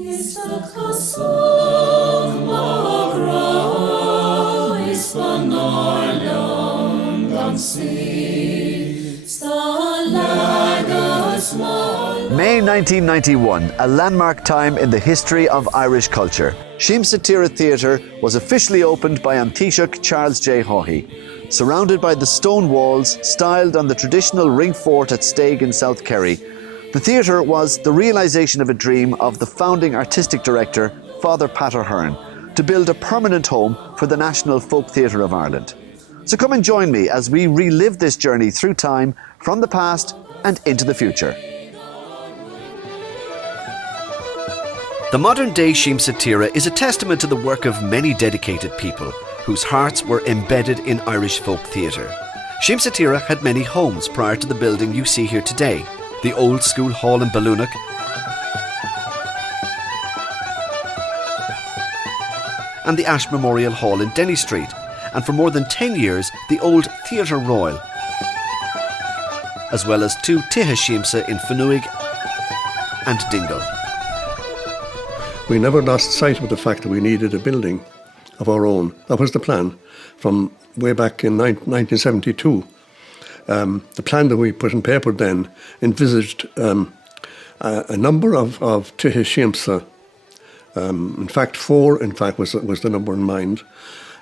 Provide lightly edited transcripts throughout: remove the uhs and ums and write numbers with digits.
May 1991, a landmark time in the history of Irish culture. Siamsa Theatre was officially opened by An Taoiseach Charles J. Haughey. Surrounded by the stone walls, styled on the traditional ring fort at Staig in South Kerry, the theatre was the realisation of a dream of the founding artistic director, Father Pat O'Hearn, to build a permanent home for the National Folk Theatre of Ireland. So come and join me as we relive this journey through time, from the past and into the future. The modern-day Siamsa Tíre is a testament to the work of many dedicated people whose hearts were embedded in Irish folk theatre. Siamsa Tíre had many homes prior to the building you see here today. The Old School Hall in Balloonach, and the Ash Memorial Hall in Denny Street, and for more than 10 years the Old Theatre Royal, as well as two Tithe Siamsa in Fannuig and Dingle. We never lost sight of the fact that we needed a building of our own. That was the plan from way back in 1972. The plan that we put on paper then envisaged a number of Tithe Siamsa. In fact, four was the number in mind.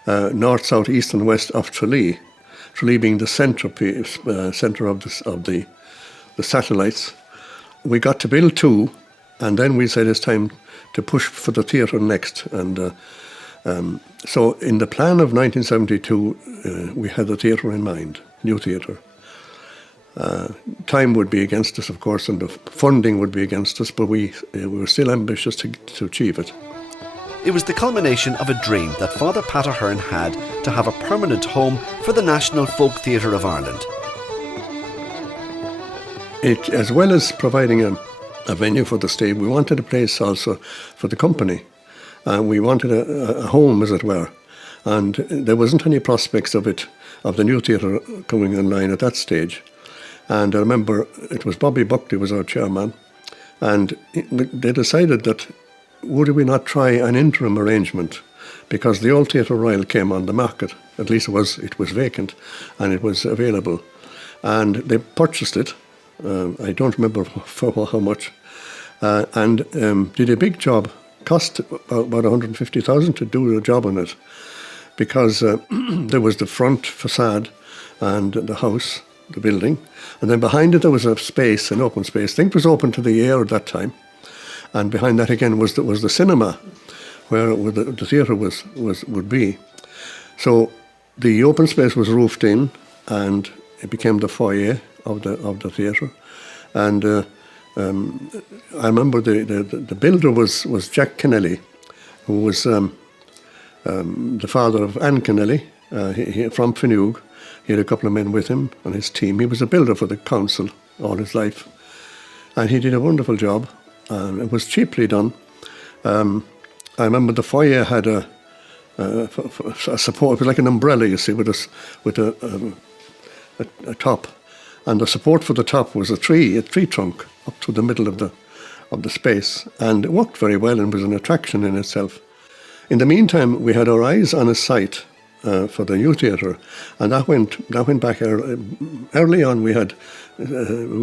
North, south, east and west of Tralee. Tralee being the centre of the satellites. We got to build two, and then we said it's time to push for the theatre next. And so in the plan of 1972, we had the theatre in mind, new theatre. Time would be against us, of course, and the funding would be against us, but we were still ambitious to achieve it. It was the culmination of a dream that Father Pat O'Hearn had to have a permanent home for the National Folk Theatre of Ireland. It, as well as providing a venue for the stage, we wanted a place also for the company. We wanted a home, as it were. And there wasn't any prospects of the new theatre coming online at that stage. And I remember it was Bobby Buckley was our chairman, and they decided that would we not try an interim arrangement, because the Old Theatre Royal came on the market. At least it was vacant and it was available. And they purchased it. I don't remember for how much, and did a big job. Cost about 150,000 to do the job on it, because there was the front facade and the house, the building, and then behind it there was a space, an open space. I think it was open to the air at that time, and behind that again was the cinema, where the theatre would be. So the open space was roofed in, and it became the foyer of the theatre. And I remember the builder was Jack Kennelly, who was the father of Anne Kennelly, from Fannuig. He had a couple of men with him on his team. He was a builder for the council all his life, and he did a wonderful job, and it was cheaply done. I remember the foyer had a support. It was like an umbrella, you see, with a top, and the support for the top was a tree trunk up to the middle of the space, and it worked very well and was an attraction in itself. In the meantime, we had our eyes on a site for the new theatre, and that went back early on. We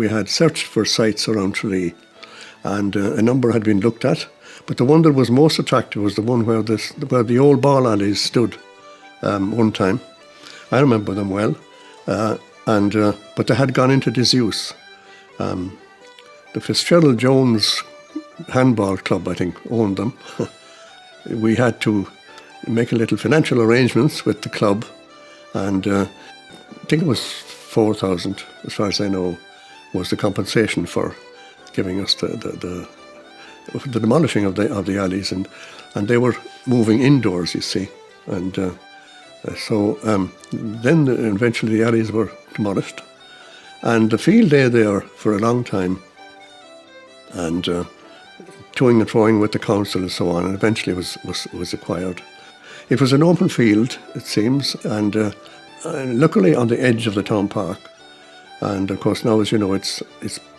had searched for sites around Tralee, and a number had been looked at, but the one that was most attractive was the one where the old ball alleys stood one time. I remember them well, but they had gone into disuse. The Fitzgerald Jones Handball Club, I think, owned them. We had to make a little financial arrangements with the club, and I think it was 4,000, as far as I know, was the compensation for giving us the demolishing of the alleys, and they were moving indoors, you see, and so then eventually the alleys were demolished, and the field lay there for a long time, and toing and froing with the council and so on, and eventually was acquired. It was an open field, it seems, and luckily on the edge of the town park. And of course now, as you know, it's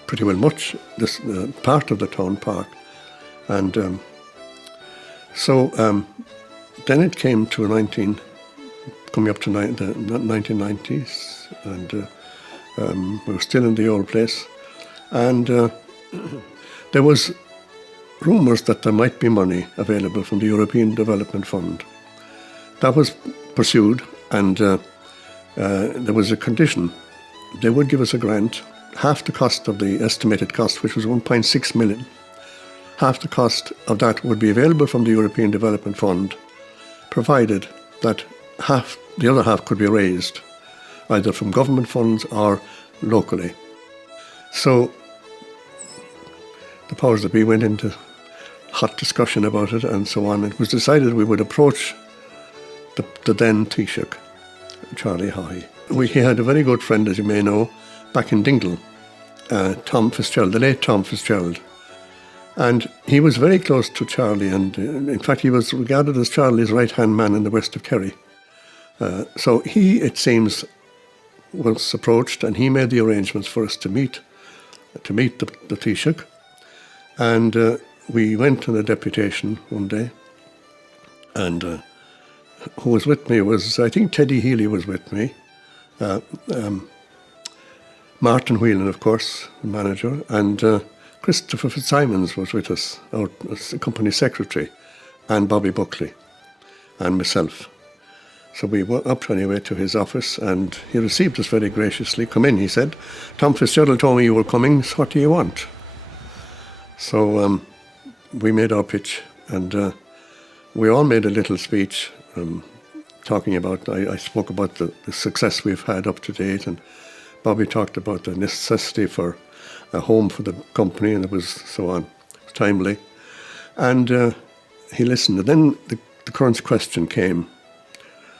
pretty well much this part of the town park. And then it came to coming up to the 1990s, and we were still in the old place. And there was rumours that there might be money available from the European Development Fund. That was pursued, and there was a condition. They would give us a grant, half the cost of the estimated cost, which was 1.6 million. Half the cost of that would be available from the European Development Fund, provided that the other half could be raised, either from government funds or locally. So the powers that be went into hot discussion about it and so on. It was decided we would approach the then Taoiseach, Tralee Haughey. He had a very good friend, as you may know, back in Dingle, Tom Fitzgerald, the late Tom Fitzgerald. And he was very close to Charlie, and in fact he was regarded as Charlie's right-hand man in the west of Kerry. So he, it seems, was approached, and he made the arrangements for us to meet the Taoiseach. And we went on a deputation one day, and who was with me was, I think Teddy Healy was with me, Martin Whelan, of course, the manager, and Christopher Fitzsimons was with us, our company secretary, and Bobby Buckley, and myself. So we went up anyway to his office, and he received us very graciously. "Come in," he said. "Tom Fitzgerald told me you were coming, so what do you want?" So we made our pitch, and we all made a little speech talking about, I spoke about the success we've had up to date, and Bobby talked about the necessity for a home for the company, and it was so on. It was timely. And he listened. And then the current question came,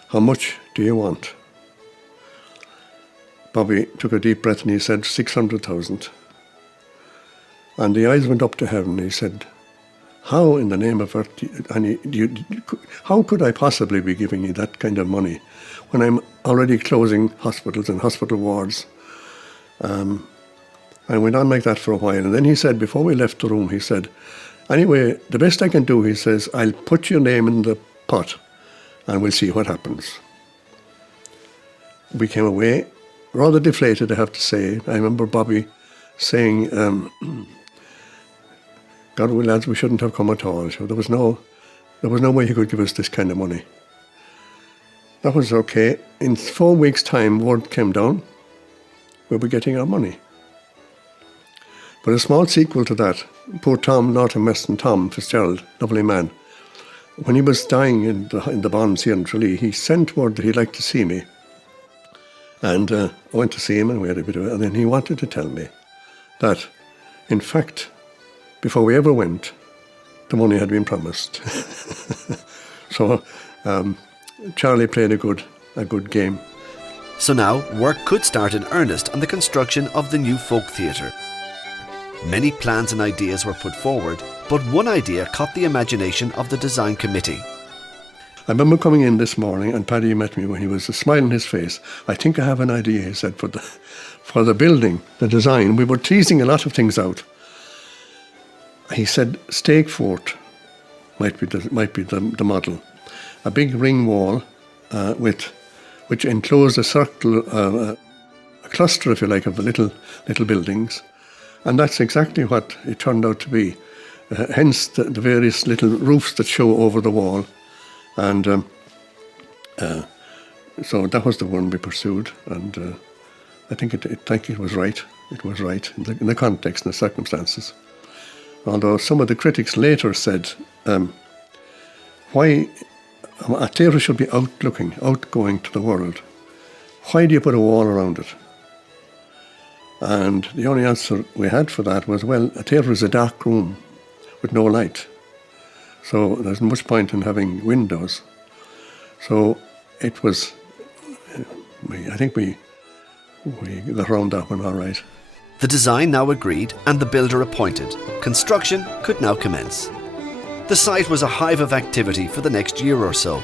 "How much do you want?" Bobby took a deep breath and he said, 600,000. And the eyes went up to heaven. He said, "How in the name of earth, how could I possibly be giving you that kind of money when I'm already closing hospitals and hospital wards?" I went on like that for a while. And then he said, before we left the room, he said, "Anyway, the best I can do," he says, "I'll put your name in the pot and we'll see what happens." We came away rather deflated, I have to say. I remember Bobby saying, "God, well, lads, we shouldn't have come at all." So there was no way he could give us this kind of money. That was okay. In 4 weeks' time, word came down, we'll be getting our money. But a small sequel to that, poor Tom Fitzgerald, lovely man, when he was dying in the bonds here in Tralee, he sent word that he'd like to see me. And I went to see him, and we had a bit of it. And then he wanted to tell me that, in fact, before we ever went, the money had been promised. So Charlie played a good game. So now work could start in earnest on the construction of the new folk theatre. Many plans and ideas were put forward, but one idea caught the imagination of the design committee. I remember coming in this morning, and Paddy met me when he was a smile on his face. "I think I have an idea," he said, for the building, the design. We were teasing a lot of things out. He said Stake Fort might be the model. A big ring wall which enclosed a circle, a cluster, if you like, of the little buildings. And that's exactly what it turned out to be. Hence the various little roofs that show over the wall. And so that was the one we pursued. And I think it was right. It was right in the context and the circumstances. Although some of the critics later said, why a theatre should be outgoing to the world. Why do you put a wall around it? And the only answer we had for that was, well, a theatre is a dark room with no light. So there's much point in having windows. So it was, I think we got around that one all right. The design now agreed and the builder appointed. Construction could now commence. The site was a hive of activity for the next year or so.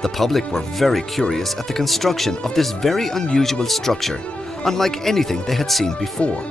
The public were very curious at the construction of this very unusual structure, unlike anything they had seen before.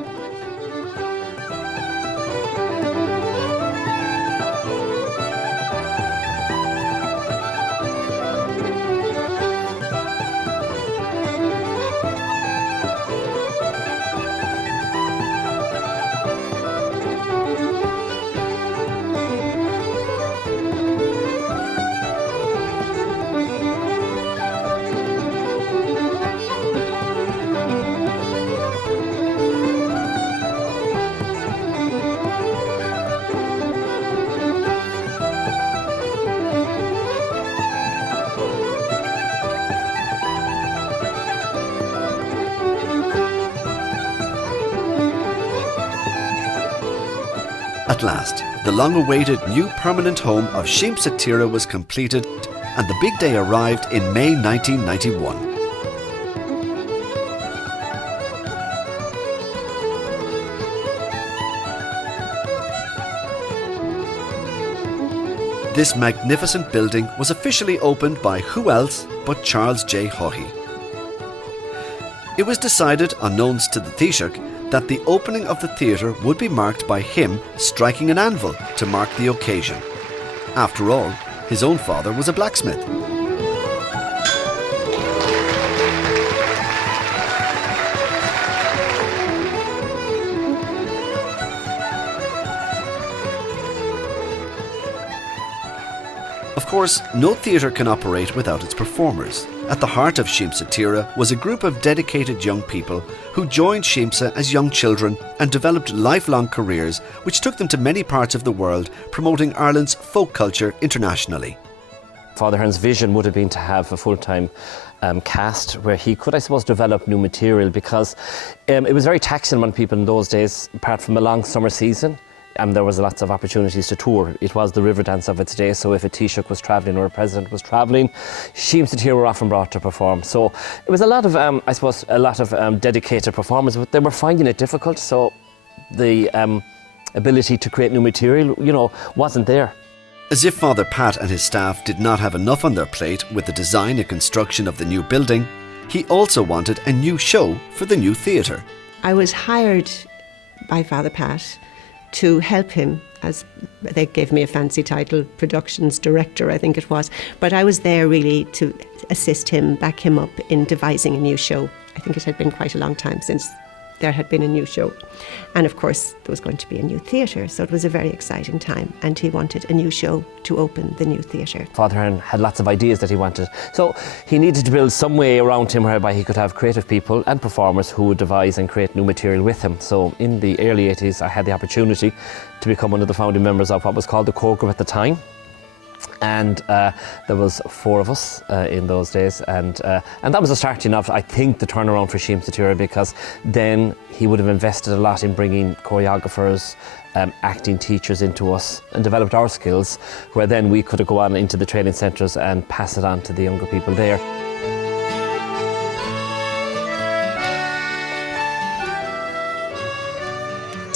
At last, the long-awaited new permanent home of Siamsa Tíre was completed, and the big day arrived in May 1991. This magnificent building was officially opened by who else but Charles J. Haughey. It was decided, unknowns to the Taoiseach, that the opening of the theatre would be marked by him striking an anvil to mark the occasion. After all, his own father was a blacksmith. Of course, no theatre can operate without its performers. At the heart of Siamsa Tíre was a group of dedicated young people who joined Siamsa as young children and developed lifelong careers which took them to many parts of the world, promoting Ireland's folk culture internationally. Father Hearn's vision would have been to have a full-time cast where he could, I suppose, develop new material, because it was very taxing on people in those days, apart from a long summer season. There was lots of opportunities to tour. It was the river dance of its day, so if a Taoiseach was travelling or a president was travelling, Siamsa Tíre were often brought to perform. So it was a lot of, I suppose, dedicated performers, but they were finding it difficult, so the ability to create new material, wasn't there. As if Father Pat and his staff did not have enough on their plate with the design and construction of the new building, he also wanted a new show for the new theatre. I was hired by Father Pat to help him, as they gave me a fancy title, productions director, I think it was. But I was there really to assist him, back him up in devising a new show. I think it had been quite a long time since there had been a new show. And of course, there was going to be a new theatre, so it was a very exciting time. And he wanted a new show to open the new theatre. Father Hearn had lots of ideas that he wanted. So he needed to build some way around him whereby he could have creative people and performers who would devise and create new material with him. So in the early 80s, I had the opportunity to become one of the founding members of what was called the core group at the time. And there was 4 of us in those days, and that was the starting of, I think, the turnaround for Siamsa Tíre, because then he would have invested a lot in bringing choreographers, acting teachers into us and developed our skills, where then we could go on into the training centres and pass it on to the younger people there.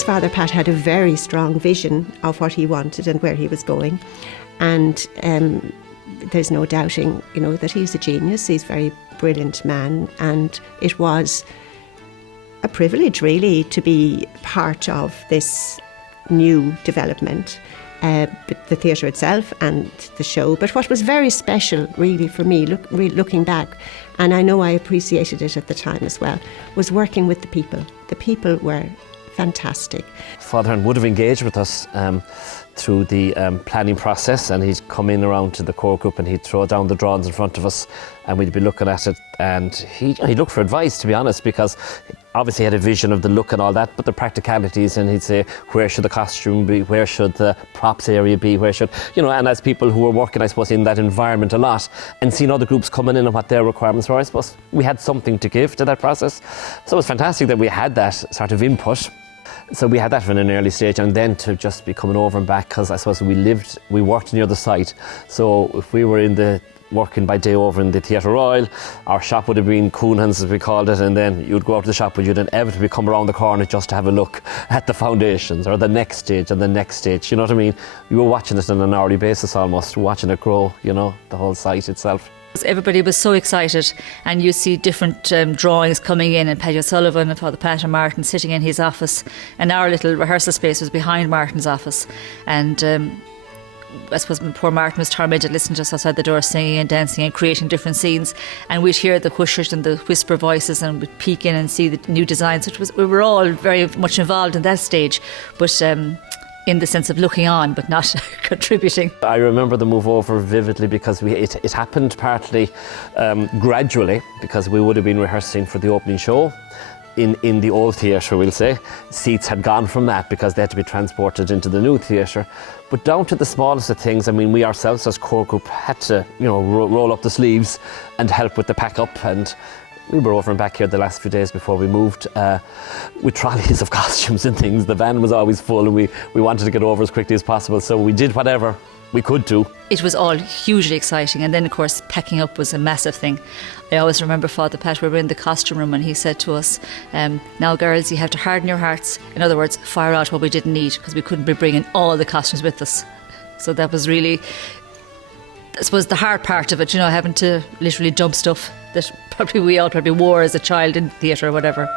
Father Pat had a very strong vision of what he wanted and where he was going. And there's no doubting, that he's a genius. He's a very brilliant man. And it was a privilege, really, to be part of this new development, the theatre itself and the show. But what was very special, really, for me, looking back, and I know I appreciated it at the time as well, was working with the people. The people were fantastic. Father Hearn would have engaged with us through the planning process, and he'd come in around to the core group and he'd throw down the drawings in front of us and we'd be looking at it, and he'd look for advice, to be honest, because obviously he had a vision of the look and all that, but the practicalities, and he'd say, where should the costume be, where should the props area be, where should, and as people who were working, I suppose, in that environment a lot and seeing other groups coming in and what their requirements were, I suppose we had something to give to that process. So it was fantastic that we had that sort of input. So we had that from an early stage, and then to just be coming over and back, because I suppose we worked near the site. So if we were working by day over in the Theatre Royal, our shop would have been Coonhan's, as we called it, and then you'd go out to the shop, but you'd inevitably come around the corner just to have a look at the foundations or the next stage and the next stage, you know what I mean? You were watching it on an hourly basis almost, watching it grow, the whole site itself. Everybody was so excited, and you see different drawings coming in, and Paddy O'Sullivan and Father Pat and Martin sitting in his office, and our little rehearsal space was behind Martin's office, and I suppose when poor Martin was tormented listening to us outside the door singing and dancing and creating different scenes, and we'd hear the whooshers and the whisper voices, and we'd peek in and see the new designs, we were all very much involved in that stage, but in the sense of looking on but not contributing. I remember the move over vividly, because it happened partly gradually, because we would have been rehearsing for the opening show in the old theatre, we'll say. Seats had gone from that because they had to be transported into the new theatre. But down to the smallest of things, we ourselves as core group had to, roll up the sleeves and help with the pack up, and We were over and back here the last few days before we moved with trolleys of costumes and things. The van was always full and we wanted to get over as quickly as possible, so we did whatever we could do. It was all hugely exciting, and then of course packing up was a massive thing. I always remember Father Pat, we were in the costume room and he said to us, now girls, you have to harden your hearts. In other words, fire out what we didn't need, because we couldn't be bringing all the costumes with us. So that was really, I suppose, the hard part of it, you know, having to literally dump stuff that probably we all probably wore as a child in theatre or whatever.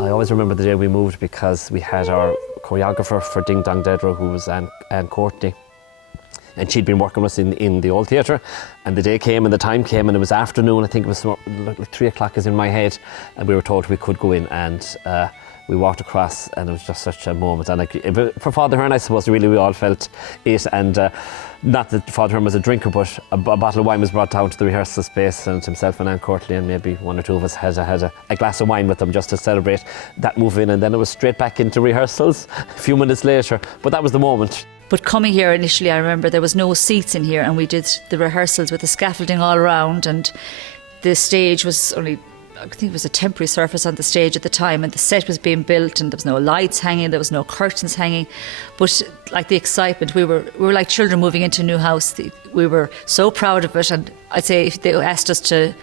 I always remember the day we moved because we had our choreographer for Ding Dong Dedra, who was Anne Courtney, and she'd been working with us in the old theatre, and the day came and the time came and it was afternoon. I think it was like 3 o'clock is in my head, and we were told we could go in, and we walked across and it was just such a moment. And for Father Hearn, I suppose really we all felt it, and not that Father Hearn was a drinker, but a bottle of wine was brought down to the rehearsal space, and himself and Anne Courtney and maybe one or two of us had a glass of wine with them just to celebrate that move in, and then it was straight back into rehearsals a few minutes later. But that was the moment. But coming here initially, I remember there was no seats in here, and we did the rehearsals with the scaffolding all around, and the stage was only, I think it was a temporary surface on the stage at the time, and the set was being built and there was no lights hanging, there was no curtains hanging. But like the excitement, we were like children moving into a new house. We were so proud of it, and I'd say if they asked us to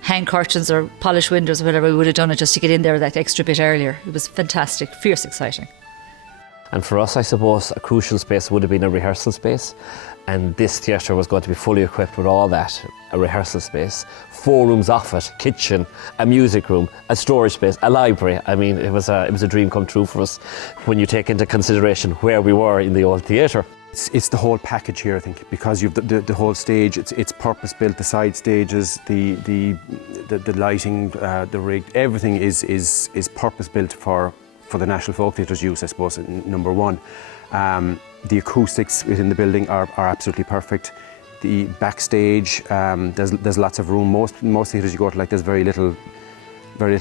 hang curtains or polish windows or whatever, we would have done it just to get in there that extra bit earlier. It was fantastic, fierce exciting. And for us, I suppose, a crucial space would have been a rehearsal space. And this theatre was going to be fully equipped with all that, a rehearsal space, 4 rooms off it, kitchen, a music room, a storage space, a library. I mean, it was a dream come true for us when you take into consideration where we were in the old theatre. It's the whole package here, I think, because you've the whole stage. It's purpose built. The side stages, the lighting, the rig, everything is purpose built for the National Folk Theatre's use, I suppose. Number one, the acoustics within the building are absolutely perfect. The backstage, there's lots of room. Most theatres you go to, like, there's very little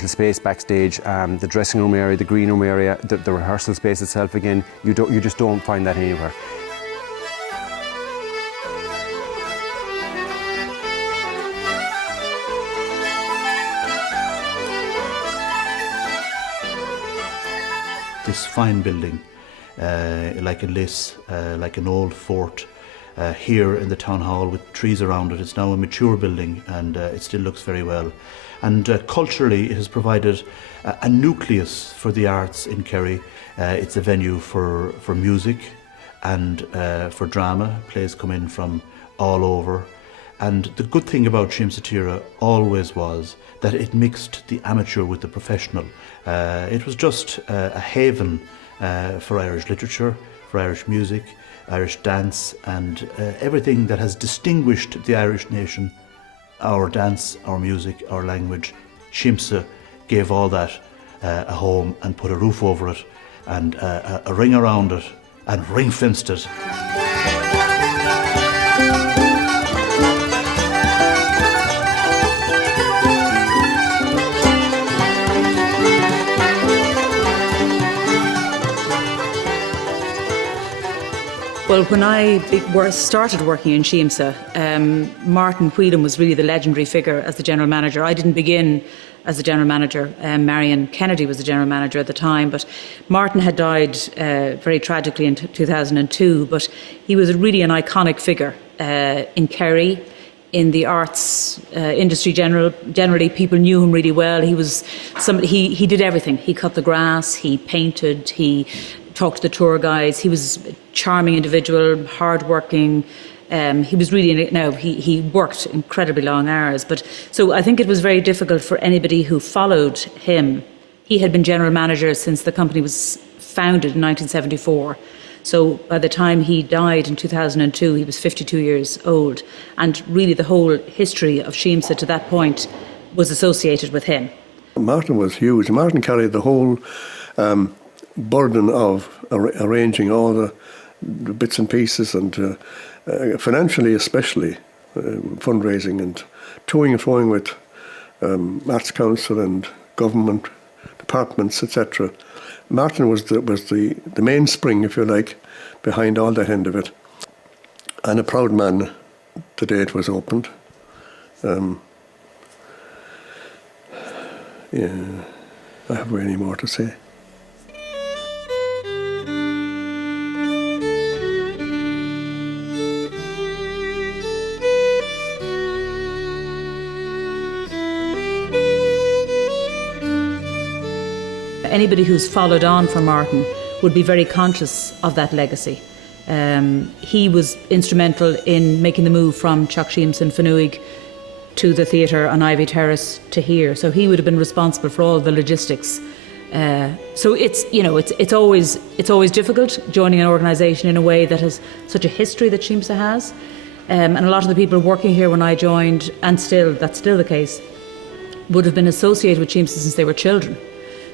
space backstage. The dressing room area, the green room area, the rehearsal space itself. Again, you just don't find that anywhere. This fine building, like a Liss, like an old fort, here in the town hall with trees around it. It's now a mature building, and it still looks very well. And culturally, it has provided a nucleus for the arts in Kerry. It's a venue for music and for drama. Plays come in from all over. And the good thing about Siamsa Tíre always was that it mixed the amateur with the professional. It was just a haven for Irish literature, for Irish music, Irish dance, and everything that has distinguished the Irish nation, our dance, our music, our language. Siamsa gave all that a home and put a roof over it and a ring around it and ring-fenced it. Well, when I started working in Siamsa, Martin Whelan was really the legendary figure as the general manager. I didn't begin as the general manager. Marion Kennedy was the general manager at the time, but Martin had died very tragically in 2002, but he was really an iconic figure in Kerry, in the arts industry generally. People knew him really well. He was somebody, he did everything. He cut the grass, he painted, he talked to the tour guides. He was a charming individual, hardworking. He was really, he worked incredibly long hours. But so I think it was very difficult for anybody who followed him. He had been general manager since the company was founded in 1974. So by the time he died in 2002, he was 52 years old. And really the whole history of Siamsa to that point was associated with him. Martin was huge. Martin carried the whole burden of arranging all the bits and pieces, and financially especially, fundraising and toing and froing with Arts Council and government departments, etc. Martin was the mainspring, if you like, behind all that end of it. And a proud man the day it was opened. Yeah, I have really more to say. Anybody who's followed on from Martin would be very conscious of that legacy. He was instrumental in making the move from Siamsa and Fanuig to the theatre on Ivy Terrace to here. So he would have been responsible for all the logistics. So it's always difficult joining an organisation in a way that has such a history that Siamsa has. And a lot of the people working here when I joined, and that's still the case, would have been associated with Siamsa since they were children.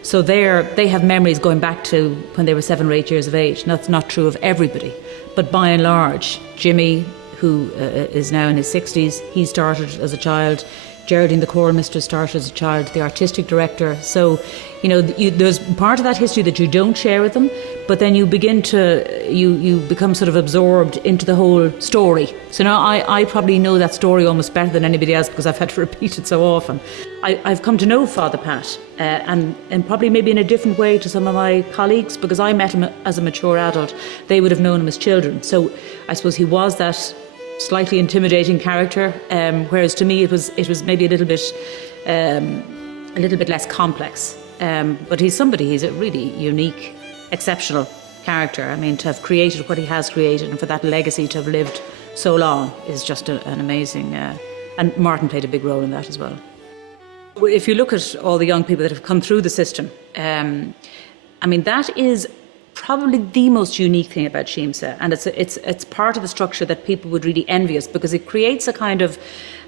So they have memories going back to when they were 7 or 8 years of age. And that's not true of everybody. But by and large, Jimmy, who is now in his 60s, he started as a child. Geraldine, the choral mistress, started as a child, the artistic director. So, there's part of that history that you don't share with them, but then you begin to, you become sort of absorbed into the whole story. So now I probably know that story almost better than anybody else because I've had to repeat it so often. I've come to know Father Pat, and probably maybe in a different way to some of my colleagues, because I met him as a mature adult. They would have known him as children. So I suppose he was that slightly intimidating character, whereas to me it was maybe a little bit less complex. But he's a really unique, exceptional character. I mean, to have created what he has created and for that legacy to have lived so long is just an amazing... and Martin played a big role in that as well. If you look at all the young people that have come through the system, that is probably the most unique thing about Siamsa, and it's part of the structure that people would really envy us, because it creates a kind of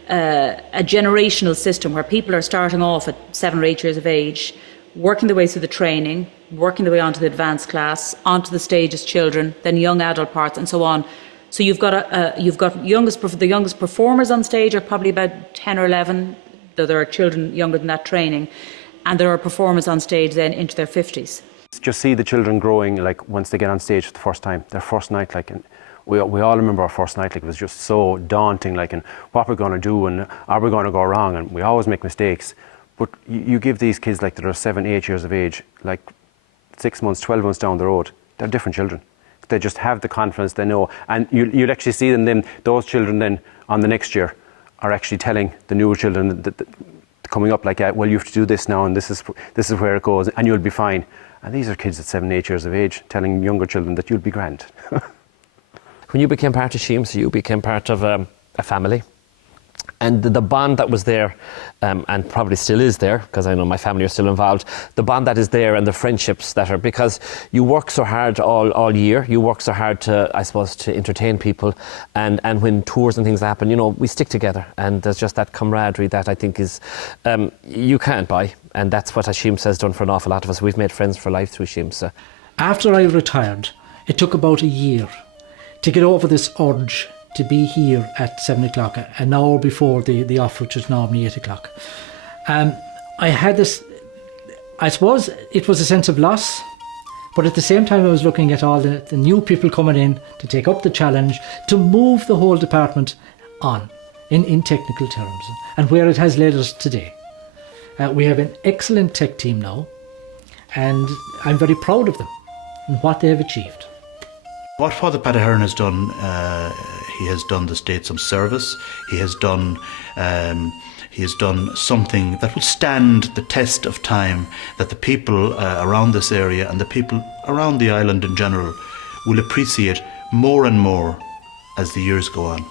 a generational system where people are starting off at 7 or 8 years of age, working their way through the training, working their way onto the advanced class, onto the stage as children, then young adult parts, and so on. So you've got the youngest performers on stage are probably about 10 or 11, though there are children younger than that training, and there are performers on stage then into their 50s. Just see the children growing, like once they get on stage for the first time, their first night, like, and we all remember our first night, like it was just so daunting, like, and what we're going to do, and are we going to go wrong, and we always make mistakes. But you give these kids, like, that are 7, 8 years of age, like 6 months, 12 months down the road, they're different children. They just have the confidence, they know, and you'll actually see them then, those children then on the next year are actually telling the newer children that coming up, like, well, you have to do this now, and this is where it goes, and you'll be fine. And these are kids at 7, 8 years of age telling younger children that you'll be grand. When you became part of Siamsa, you became part of a family. And the bond that was there, and probably still is there, because I know my family are still involved, the bond that is there and the friendships that are, because you work so hard all year, you work so hard to, I suppose, to entertain people, and when tours and things happen, we stick together, and there's just that camaraderie that I think is, you can't buy, and that's what Siamsa has done for an awful lot of us. We've made friends for life through Siamsa. After I retired, it took about a year to get over this urge to be here at 7 o'clock, an hour before the off, which is normally 8 o'clock. I had this, I suppose it was a sense of loss, but at the same time I was looking at all the new people coming in to take up the challenge to move the whole department on in technical terms, and where it has led us today. We have an excellent tech team now, and I'm very proud of them and what they have achieved. What Father Pat Ahern has done, he has done the state some service. He has done something that will stand the test of time, that the people around this area and the people around the island in general will appreciate more and more as the years go on.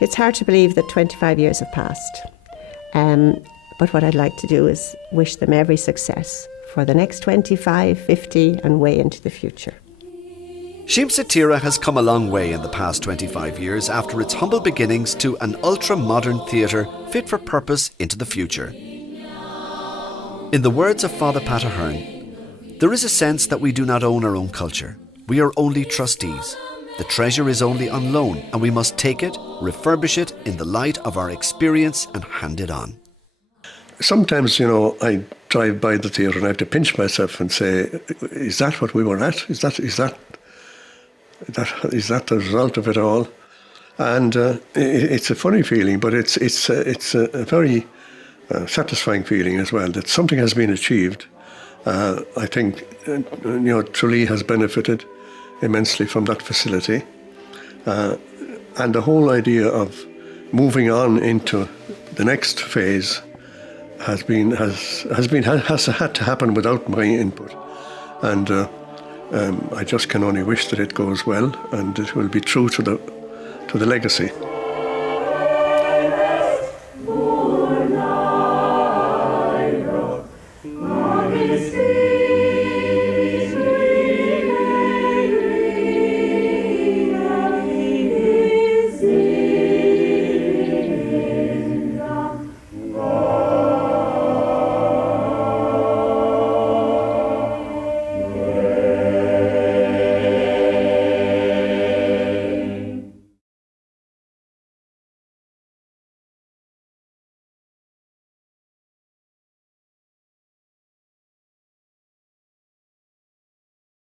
It's hard to believe that 25 years have passed. But what I'd like to do is wish them every success for the next 25, 50 and way into the future. Siamsa Tíre has come a long way in the past 25 years after its humble beginnings to an ultra-modern theatre fit for purpose into the future. In the words of Father Pat Ahern, there is a sense that we do not own our own culture. We are only trustees. The treasure is only on loan, and we must take it, refurbish it in the light of our experience and hand it on. Sometimes, I drive by the theatre and I have to pinch myself and say, is that what we were at? Is that is that the result of it all? And it's a funny feeling, but it's a very satisfying feeling as well, that something has been achieved. I think Tralee has benefited immensely from that facility, and the whole idea of moving on into the next phase has had to happen without my input, and I just can only wish that it goes well and it will be true to the legacy.